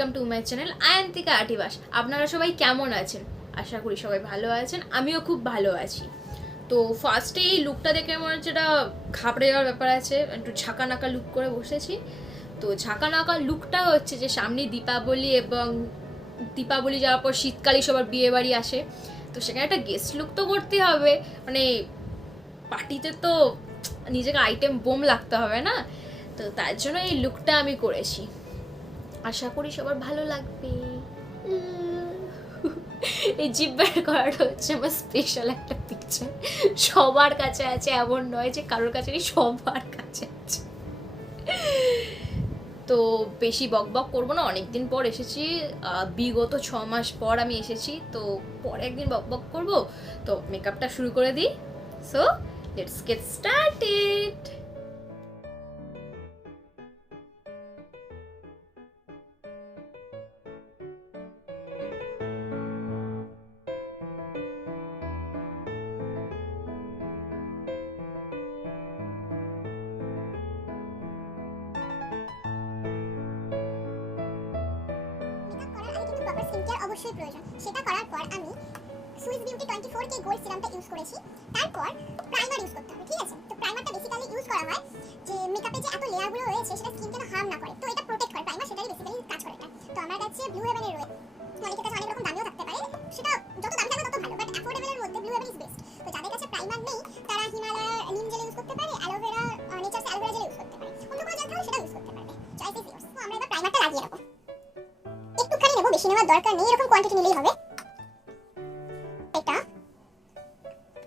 Welcome to my channel Ayantika Artiverse. আপনারা সবাই কেমন আছেন? আশা করি সবাই ভালো আছেন, আমিও খুব ভালো আছি। তো ফার্স্টে এই লুকটা দেখে আমার যেটা ঘাবড়ে যাওয়ার ব্যাপার আছে, একটু ঝাঁকানাকা লুক করে বসেছি। তো ঝাঁকানাকা লুকটা হচ্ছে যে সামনে দীপাবলি, এবং দীপাবলি যাওয়ার পর শীতকালে সবার বিয়ে বাড়ি আসে, তো সেখানে একটা গেস্ট লুক তো করতে হবে, মানে পার্টিতে তো নিজেকে আইটেম বোম লাগতে হবে না, তো তার জন্য এই লুকটা আমি করেছি। আশা করি সবার ভালো লাগবে। এই জিভ বের করাটা হচ্ছে আমার স্পেশাল একটা পিকচার, সবার কাছে আছে এমন নয় যে কারোর কাছে নেই, সবার কাছে আছে। তো বেশি বক বক করবো না, অনেকদিন পর এসেছি, বিগত 6 মাস পর আমি এসেছি, তো পরে একদিন বক বক করবো। তো মেকআপটা শুরু করে দিই। So let's get started. অবশ্যই প্রয়োজন। সেটা করার পর আমি সুইস বিউটি 24 কে গোল্ড সিরামটা ইউজ করেছি। তারপর প্রাইমার ইউজ করতে হবে, ঠিক আছে? তো প্রাইমারটা বেসিক্যালি ইউজ করা হয় যে মেকআপে যে এত লেয়ারগুলো রয়েছে সেটা স্কিনকে না হার্ম না করে, তো এটা প্রোটেক্ট করে। প্রাইমার সেটাই বেসিক্যালি কাজ করে। এটা তো আমার কাছে ব্লু হেভেনের রয়েছে, অনেকের কাছে অনেক রকম দামিও থাকতে পারে, সেটা যত দামি থাকবে তত ভালো, বাট অ্যাফোর্ডেবলের মধ্যে ব্লু হেভেন ইজ বেস্ট। তো যাদের কাছে প্রাইমার নেই তারা হিমালয়ার নিম জেল ইউজ করতে পারে, aloe vera nature's aloe vera gel use করতে পারে, অন্য কোনো জেল থাকলে সেটা ইউজ করতে পারবে। Choice is years. তো আমরা এবার প্রাইমারটা লাগিয়ে নেব। একটুখানি নেব, বেশি নেওয়ার দরকার নেই, এরকম কোয়ান্টিটি নিলেই হবে। এটা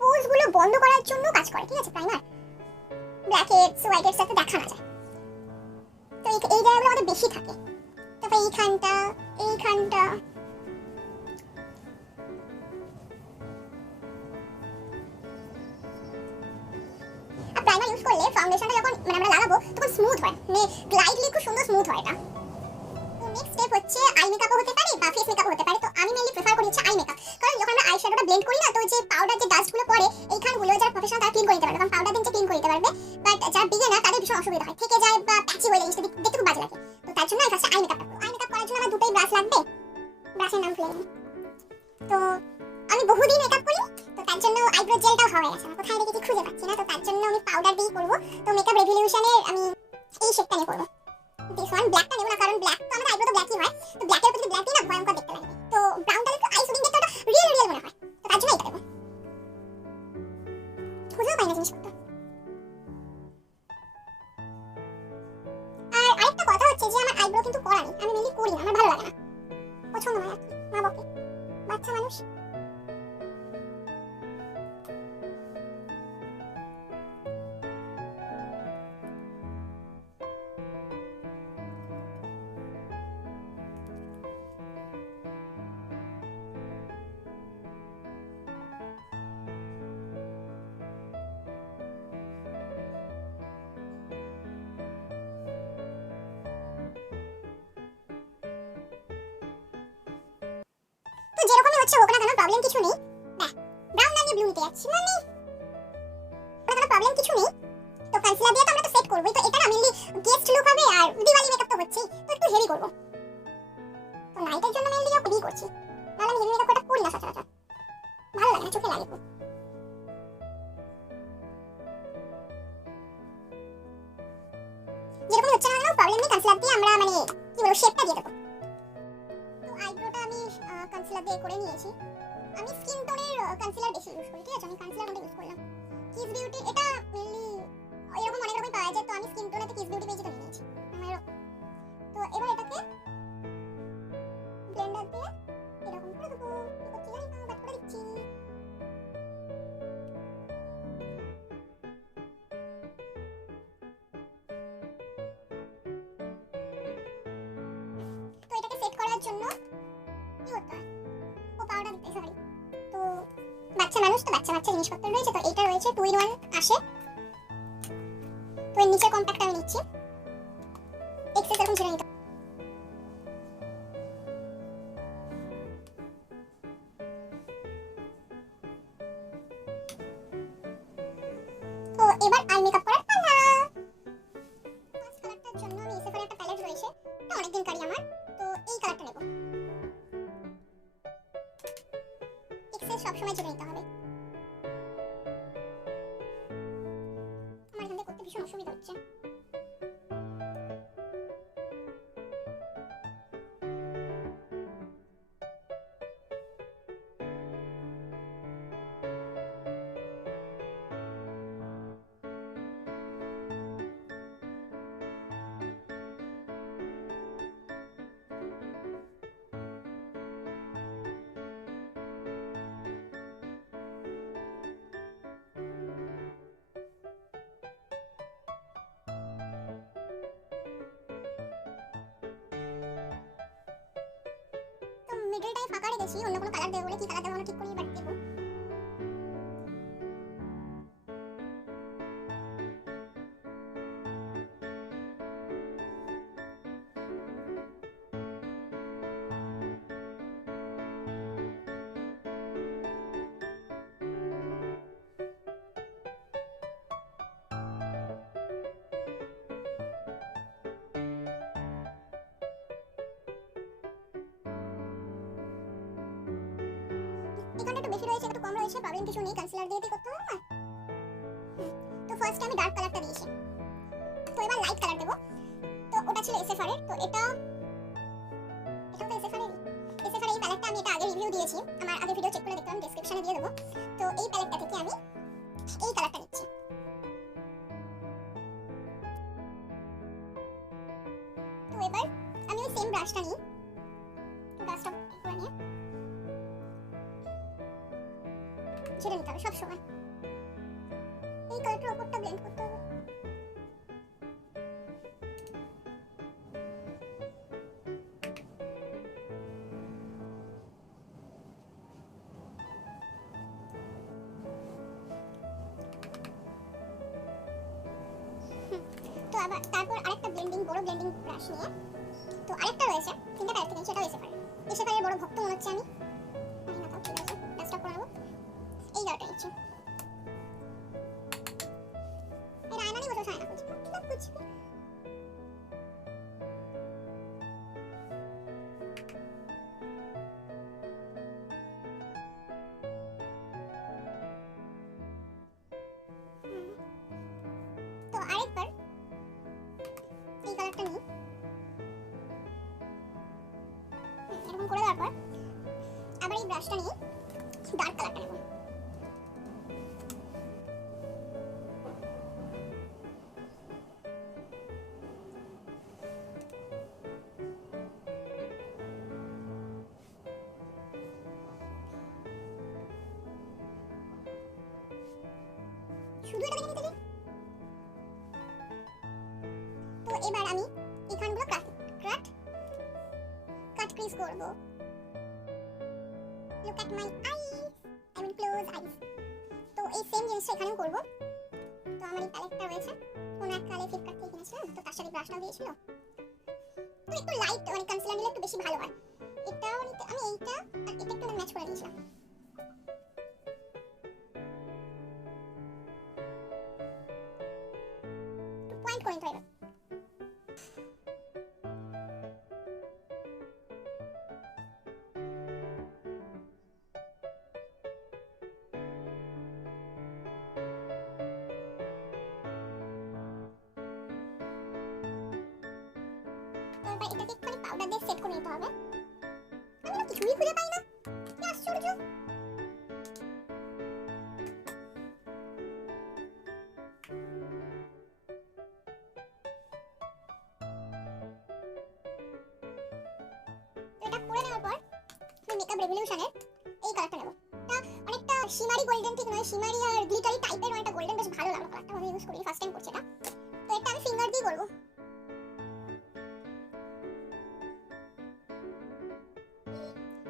পোজগুলো বন্ধ করার জন্য কাজ করে, ঠিক আছে? Primer black heads white heads যাতে দেখা না যায়, তো এই জায়গাগুলো আমাদের বেশি থাকে। তারপর এইখানটা আর প্রাইমার ইউজ করলে ফাউন্ডেশনটা যখন আমরা লাগাবো তখন স্মুথ হয়, মানে গ্লাইডলি খুব সুন্দর স্মুথ হয় এটা। তো নেক্সট স্টেপ হচ্ছে আই মেকআপও হতে পারে বা ফেস মেকআপ হতে পারে। তো আমি মেইনলি প্রেফার করি হচ্ছে আই মেকআপ, কারণ যখন আমরা আইশ্যাডোটা ব্লেন্ড করি না, তো যে পাউডার যে ডাস্টগুলো পড়ে এইখানগুলো যারা প্রফেশনাল তারা ক্লিন করে দিতে পারবে, কারণ পাউডার দিয়ে ক্লিন করে দিতে পারবে, বাট যারা বিগিনার তাদের ভীষণ অসুবিধা হয়, থেকে যায় বা প্যাচি হয়ে যায়, জিনিসটা দেখতে খুব বাজে লাগে। তো তার জন্য আমি ফার্স্টে আই মেকআপ করব। আই মেকআপ করার জন্য আমার দুটোই ব্রাশ লাগবে, ব্রাশের নাম ভুলে গেলাম। তো আমি বহুদিন মেকআপ করি, তো তার জন্য আইব্রো জেলটাও হয়ে গেছে, না কোথায় রেখেছি খুঁজে পাচ্ছি না, তো তার জন্য আমি পাউডার দিয়ে করব। তো মেকআপ রেভলিউশনের আমি এই শেডটা নিয়ে করব। দিস ওয়ান ব্ল্যাকটা নেব না, কারণ ব্ল্যাক তো আমাদের আইব্রো তো ব্ল্যাকই হয়, তো ব্ল্যাকের উপর যদি ব্ল্যাক দিই না ভয়ঙ্কর দেখতে লাগবে। তো ব্রাউনটা একটু আই শুটিং দেখতে একটা রিয়েল মনে হয়, তো তার জন্য এটা দেব। খুঁজেও পাই না জিনিসপত্র। আর আরেকটা কথা হচ্ছে যে আমার আইব্রো কিন্তু করা নেই, আমি মেনলি করি না, আমার ভালো লাগে না, পছন্দ নয় আর কি, মা বকে, বাচ্চা মানুষ। তো যেরকমই হচ্ছে হোক না কেন, প্রবলেম কিছু নেই। ব্রাউন আমি ব্লু নিতে যাচ্ছি, মানে কোনো প্রবলেম কিছু নেই। তো কনসিলার দিয়ে তো আমরা তো সেট করবই, তো এটা না মেইনলি গেস্ট লুক হবে, আর দিওয়ালি মেকআপ তো হচ্ছেই, তো একটু হেভি করব। তো নাইটের জন্য মেইনলি হেভি করছি, নাহলে আমি হেভি মেকআপ করতে করি না সচরাচর, ভালো লাগে না, চোখে লাগে খুব। যেরকমই হচ্ছে না কেন প্রবলেম নেই, কনসিলার দিয়ে আমরা মানে কি বলবো শেপটা দিয়ে দেবো। তো আইব্রোটা আমি কনসিলার দিয়ে করে নিয়েছি। আমি স্কিন টোনের কনসিলার বেশি ইউজ করি, ঠিক আছে? আমি কনসিলার কোনটা ইউজ করলাম, কিস বিউটি, এটা মেইনলি এরকম অনেক রকম পাওয়া যায়, তো আমি স্কিন টোনেতে কিস বিউটি পেজে তো নিয়েছি আমার। তো এবার এটাকে ব্লেন্ডার দিয়ে এরকম করে দেবো, কি করছি জানি না, বাট করে দিচ্ছি। তো এটাকে সেট করার জন্য কি করতে হয়, ও পাউডার দিতে, সরি। তো বাচ্চা মানুষ তো বাচ্চা জিনিসপত্র রয়েছে, তো এটা রয়েছে 2 in 1 আসে। তো এর নিচে কম্প্যাক্ট আমি নিচ্ছি, এক্সেস এরকম ছেড়ে নিতে। তো এবার আই মেকআপ করার পালা। ফার্স্ট কালারটার জন্য আমি S.F.R একটা প্যালেট রয়েছে, এটা অনেকদিন কারি আমার, তো এই ভীষণ অসুবিধা হচ্ছে। মিডলটাই ফাঁকা রেখেছি, অন্য কোনো কালার দেবো বলে, কি কালার দেবো ঠিক করি, বাট দেবো। এখানে একটু বেশি রয়েছে, একটু কম রয়েছে, প্রবলেম কিছু নেই, কনসিলার দিয়ে করতে হবে না। তো ফার্স্ট আমি ডার্ক কালারটা দিয়েছি, তো এবার লাইট কালার দেবো। তো ওটা ছিল S.F.R এর, তো এটা তো S.F.R এর এই প্যালেটটা আমি এটা আগে রিভিউ দিয়েছি, আমার আগে ভিডিও চেক করে দেখতে, আমি ডেসক্রিপশনে দিয়ে দেবো। তো এই প্যালেটটা থেকে আমি এই কালারটা নিচ্ছি। তো এবার আমি ওই সেম ব্রাশটা নিই, ব্রাশটা করে নিয়ে ছেড়ে নিতে হবে সব সময়। এই কালারটার উপরটা ব্লেন্ড করতে হবে। তো আবার তারপর আরেকটা বড় ব্লেন্ডিং ব্রাশ নিয়ে, তো আরেকটা রয়েছে তিনটা কালার থেকে, সেটাও S.F.R এর বড় ভক্ত মনে হচ্ছে আমি। না তাও ঠিক আছে, ব্রাশটা করে নেবো। এই কালারটা নিচ্ছি। এই আয়নারই বসে আয়না করছি, কি করছি। তো আরেকবার এই কালারটা নিই, এরকম করে দেওয়ার পর আবার এই ব্রাশটা নিয়ে ডার্ক কালারটা নেব। শুধু এটা দেখে নিতে চাই। তো এবার আমি এখানগুলো কাট ক্রিজ করব। Look at my eyes, I will close eyes. তো এই সেম জিনিসটা এখানেও করব। তো আমার এই প্যালেটটা রয়েছে, কোন এক কালে ফ্লিপকার্ট থেকে কিনেছিলাম, তো তার সাথে ব্রাশটাও দিয়েছিল। তো একটু লাইট মানে কনসিলার নিলে একটু বেশি ভালো হয়। এটাও নিতে আমি এইটা আর এটা একটু ম্যাচ করে নিয়েছিলাম। তো পয়েন্ট করে নিতে হবে। এটাকে একটু পাউডার দিয়ে সেট করে নিতে হবে। আমি না কিছুই খুঁজে পাই না, কি আশ্চর্য। এটা করে নেওয়ার পর আমি মেকআপ রেভলিউশনের এই কালারটা নেব। এটা অনেকটা শিমারি গোল্ডেন, ঠিক নয়, শিমারি আর গ্লিটারি টাইপের, অনেকটা গোল্ডেন, বেশ ভালো লাগলো কালারটা, আমি ইউজ করি, ফার্স্ট টাইম করছি এটা। তো এটা আমি ফিঙ্গার দিয়ে করব।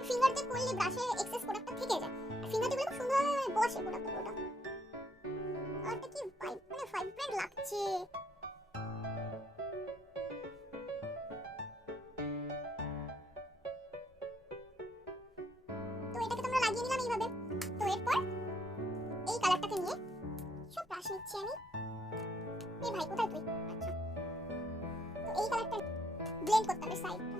ফিঙ্গার দিয়ে করলে ব্রাশে এক্সেস প্রোডাক্টটা থেকে যায়, আর ফিঙ্গার দিয়ে খুব সুন্দর বসে প্রোডাক্টটা। আর এটা কি ভাইব্রেন্ট লাগছে। তো এটাকে তোমরা লাগিয়ে নিলাম এইভাবে। তো এরপর এই কালারটাকে নিয়ে সব ব্রাশ নিচ্ছি আমি। এই ভাই কোথায় তুই? আচ্ছা, তো এই কালারটা ব্লেন্ড করতে হবে সাইডটা।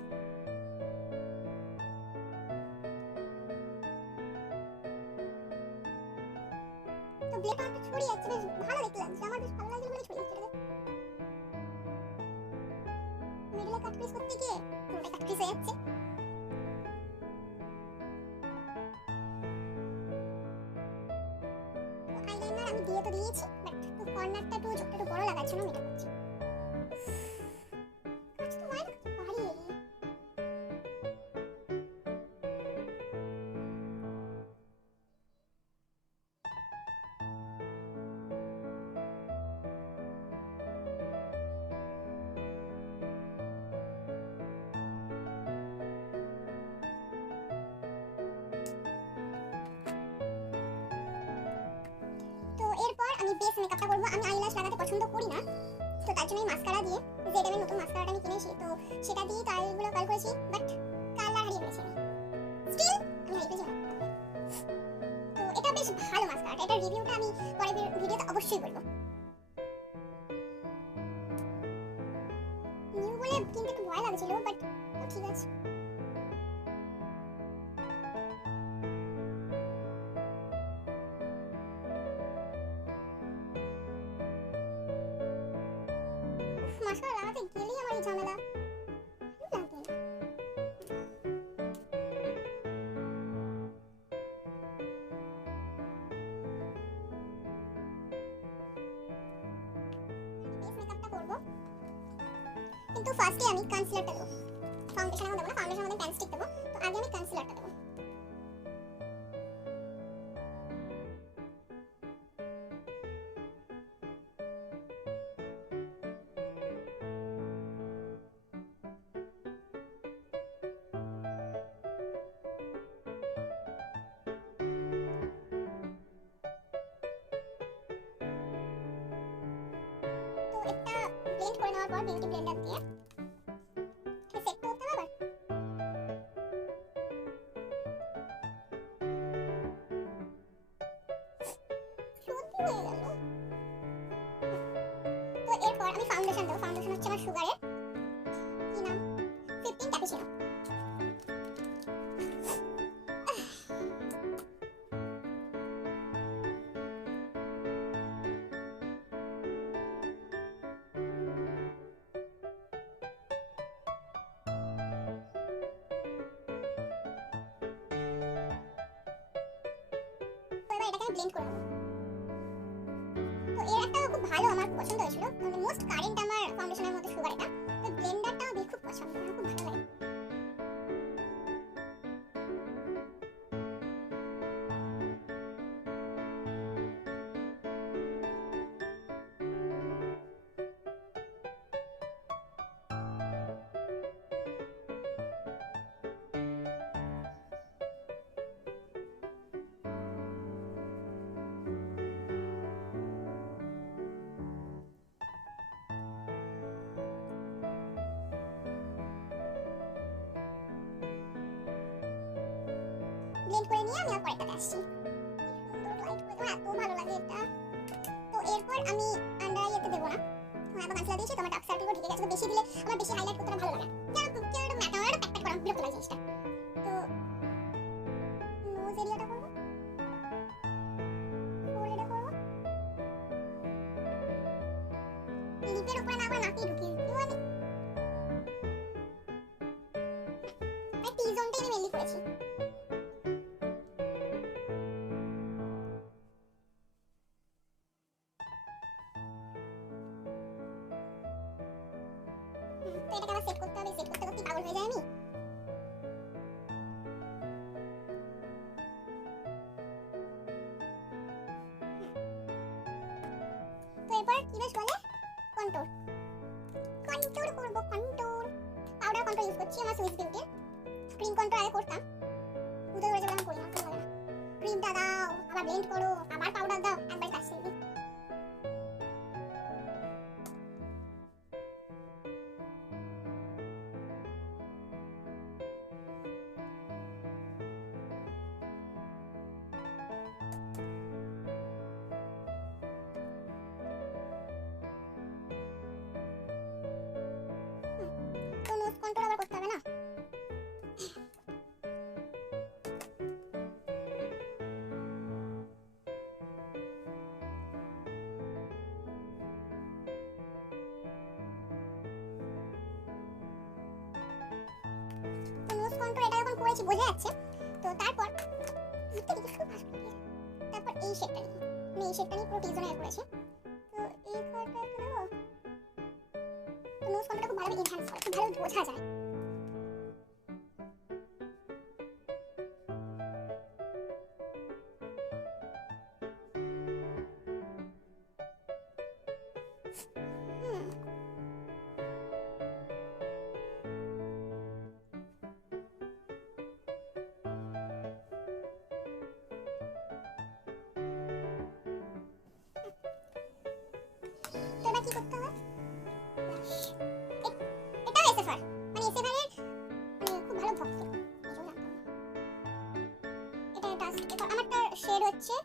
তো এটা একটা ছড়িয়ে যাচ্ছে, বেশ ভালো দেখতে লাগছে, আমার বেশ ভালো লাগছে বলে ছড়িয়ে যাচ্ছে। মিডলে কাট ক্রিজ করতে গিয়ে পুরোটা কাট ক্রিজ হয়ে যাচ্ছে। আইলাইনার আমি দিয়ে তো দিয়েছি, বাট তো কর্নারটা একটু চোখটা একটু বড় লাগার জন্য আমি এটা করছি। কাজ তো হয় না, বাড়িয়ে দিয়ে তো এরপর আমি বেস মেকআপটা করব। আমি আইল্যাশ লাগাতে পছন্দ করি না, তো তার জন্য আমি মাস্কারা দিয়ে, জেডএম এর নতুন মাস্কারাটা আমি কিনেছি, তো সেটা দিয়ে কালগুলো কাল করেছি, বাট কালার হারিয়ে ফেলেছি আমি। স্টিল আমি হারিয়ে ফেলেছি। তো এটা বেশ ভালো মাস্কারাটা, এটার রিভিউটা আমি পরের ভিডিওতে অবশ্যই বলবো। নিউ বলে কিনতে একটু ভয় লাগছিল, বাট ঠিক আছে। মাস্কারা লাগাতে গেলেই আমার এই ঝামেলা লাগবে না। বেস মেকআপটা করব, কিন্তু ফার্স্টে আমি কনসিলারটা দেব। ফাউন্ডেশন এখন দেব না, ফাউন্ডেশন মধ্যে পেন স্টিক দেব, তো আগে আমি কনসিলারটা দেব। তো এটা ব্লেন্ড করে নেওয়ার পর বিউটি ব্লেন্ডার দিয়ে সেট করতে হবে। সত্যি হয়ে গেল। তো এরপর আমি ফাউন্ডেশন দেব। ফাউন্ডেশন হচ্ছে আমার সুগারের, কি নাম, 15 ক্যাপুচিনো। এটাকে ব্লেন্ড করে নেব। তো এর একটা খুব ভালো আমার পছন্দ হয়েছিল, মানে মোস্ট কারেন্ট আমার ফাউন্ডেশনের মধ্যে সুগার এটা, তো ব্লেন্ডারটা আমার খুব পছন্দ, আমার খুব ভালো লাগে। ব্লেন্ড করে নিয়ে আমি আর পরেরটাতে আসছি। সুন্দর লাইট করে, এত ভালো লাগে এটা। তো এরপর আমি আন্ডার আইতে দেব না, আমি আবার কনসিলার দিয়েছি, তো আমার ডার্ক সার্কেলও ঢুকে গেছে, তো বেশি দিলে আমার বেশি হাইলাইট করতে ভালো লাগে না, কেউ কেউ এটা ম্যাটা আর প্যাক প্যাক করা বিরক্ত লাগে জিনিসটা। তো নোজ এরিয়াটা করব, ফোরহেডে করব, লিপের উপরে না করে নাকে ঢুকিয়ে দিই আমি। টি জোনটা আমি মেনলি করেছি। তো এটাকে আবার সেট করতে হবে, সেট করতে করতে পাগল হয়ে যায় আমি। তো এরপর কি বেশ বলে কন্ট্যুর, কন্ট্যুর করব, কন্ট্যুর পাউডার কন্ট্যুর ইউজ করছি আমার সুইস বিউটির। ক্রিম কন্ট্যুর আগে করতাম, হুদা করে যখন করি না, ভালো লাগে না। ক্রিমটা দাও, আবার ব্লেন্ড করো, আবার পাউডার দাও, একবার কাজ শেষ। তো নোজ কন্ট্যুর আবার করতে হবে না। তো করেছি বোঝা যাচ্ছে। তো তারপর তারপর এই শেডটা নিয়ে আমি এই শেডটা নিয়ে পুরো টিজনে করেছি। তো এই কালারটা একটু দেবো, তো নোজ কন্ট্রোলটা খুব ভালো এনহ্যান্স করে, খুব ভালো বোঝা যায়। তো এবার কি করতে হবে, এটাও S.F.R, মানে S.F.R এর খুব ভালো ভক্ত। এটা ডাস্ট, এটা আমারটা শেড হচ্ছে,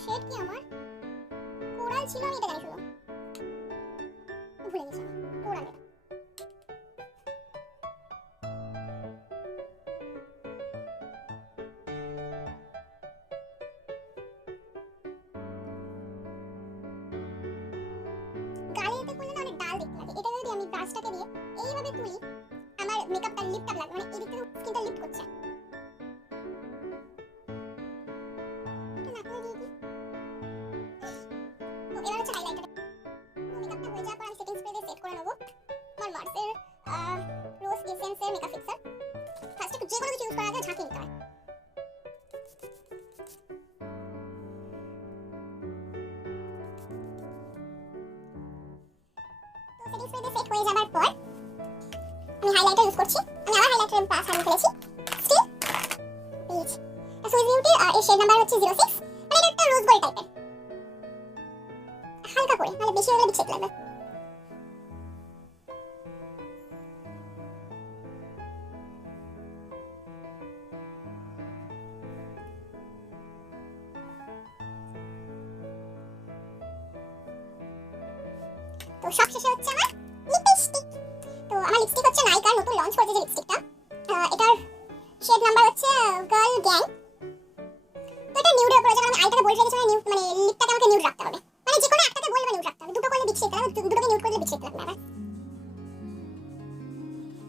শেড কি আমার কোরাল ছিল, আমি এটা জানি শুধু ভুলে গেছি আমি কোরাল। গালেতে করলে না অনেক ডাল দেখতে লাগে, এটা যদি আমি ব্রাশটাকে দিয়ে এইভাবে তুলি আমার মেকআপটা লিপটা লাগবে, মানে এদিক থেকে স্কিনটা লিফট করছে। এটা না করে দিয়ে দিই। তো এবার হচ্ছে হাইলাইটার, মেকআপটা হয়ে যাওয়ার পর আমি সেটিং স্প্রে দিয়ে সেট করে নেব আমার মার্সের রোজ এসেন্সের মেকআপ ফিক্সার। ফার্স্ট একটু যে কোনো কিছু ইউজ করার আগে ঝাঁকিয়ে নিতে হয়। সেটিং স্প্রে দিয়ে সেট হয়ে যাবার পর আমি হাইলাইটার ইউজ করছি। আমি আবার হাইলাইটার পাস হারিয়ে ফেলেছি, স্টিল পেজ সুইস বিউটির এর শেড নাম্বার হচ্ছে 06, মানে এটা একটা রোজ গোল্ড টাইপের, হালকা করে, মানে বেশি হলে বিচ্ছিত লাগবে। তো সবশেষে হচ্ছে আমার লিপস্টিক। তো আমার লিপস্টিক হচ্ছে নাইকার নতুন লঞ্চ করেছে যে লিপস্টিকটা, এটার শেড নাম্বার হচ্ছে গার্ল গ্যাং। তো এটা নিউডের উপরে, যখন আমি আইটাকে বোল্ড রেখেছি, মানে মানে লিপটাকে আমাকে নিউড রাখতে হবে, মানে যে কোনো একটাকে বোল্ড বা নিউড রাখতে হবে, দুটো করলে বিচ্ছিত লাগবে, দুটোকে নিউড করলে বিচ্ছিত লাগবে। আবার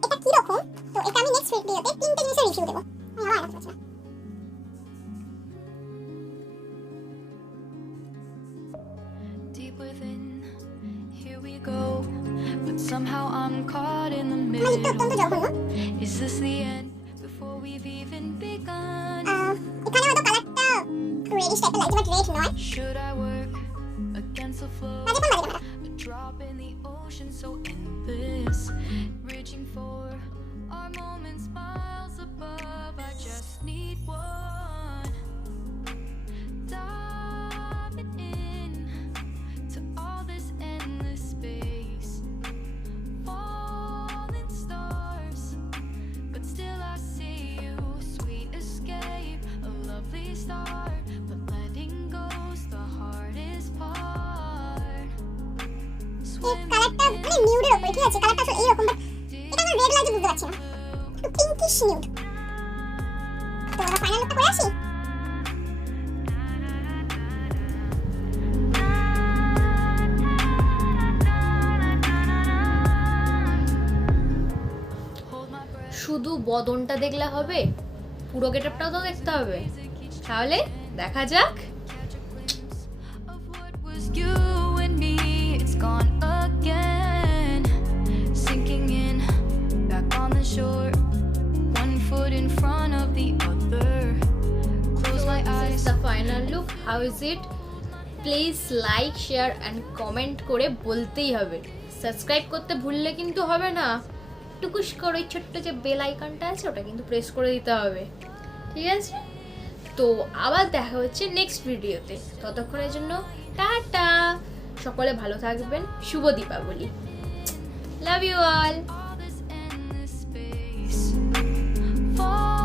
এটা কি রকম, তো এটা আমি নেক্সট ভিডিওতে তিনটে জিনিসের রিভিউ দেব। আমি আবার আলাদা করছি। Deep within, here we go, but somehow I'm caught in the আমার লিপটা অত্যন্ত middle. জঘন্য। Is this the end before we've even begun? এখানে হয়তো কালারটা একটু রেডিশ টাইপের লাগছে, বাট রেড নয়। Should I work against the flow? মাঝে কোন লাগে না, A drop in the ocean so endless, reaching for our moments miles above. I just need one, diving in to all this endless space, falling stars, but still I see you, sweet escape, a lovely start, but letting go's the hardest part. এই কালারটা মানে নিউডের উপরে, ঠিক আছে, কালারটা আসলে এইরকম, বাট এটা আমার রেড লাগছে বুঝতে পারছি না, একটু পিঙ্কিশ নিউড। তো আমরা ফাইনাল লুকটা করে আসি। শুধু বদনটা দেখলে হবে, পুরো গেটআপটাও তো দেখতে হবে। তাহলে দেখা যাক। Of what was you and me, it's gone again, sinking in, back on the shore, one foot in front of the other, close my This eyes. is the final look. How is it? Please like share and comment করে বলতেই হবে। সাবস্ক্রাইব করতে ভুললে কিন্তু হবে না, টুকুস করে ওই ছোট্ট যে বেল আইকনটা আছে ওটা কিন্তু প্রেস করে দিতে হবে, ঠিক আছে? তো আবার দেখা হচ্ছে নেক্সট ভিডিওতে, ততক্ষণের জন্য টাটা। সকলে ভালো থাকবেন, শুভ Deepavali, love you all. All this endless space, fall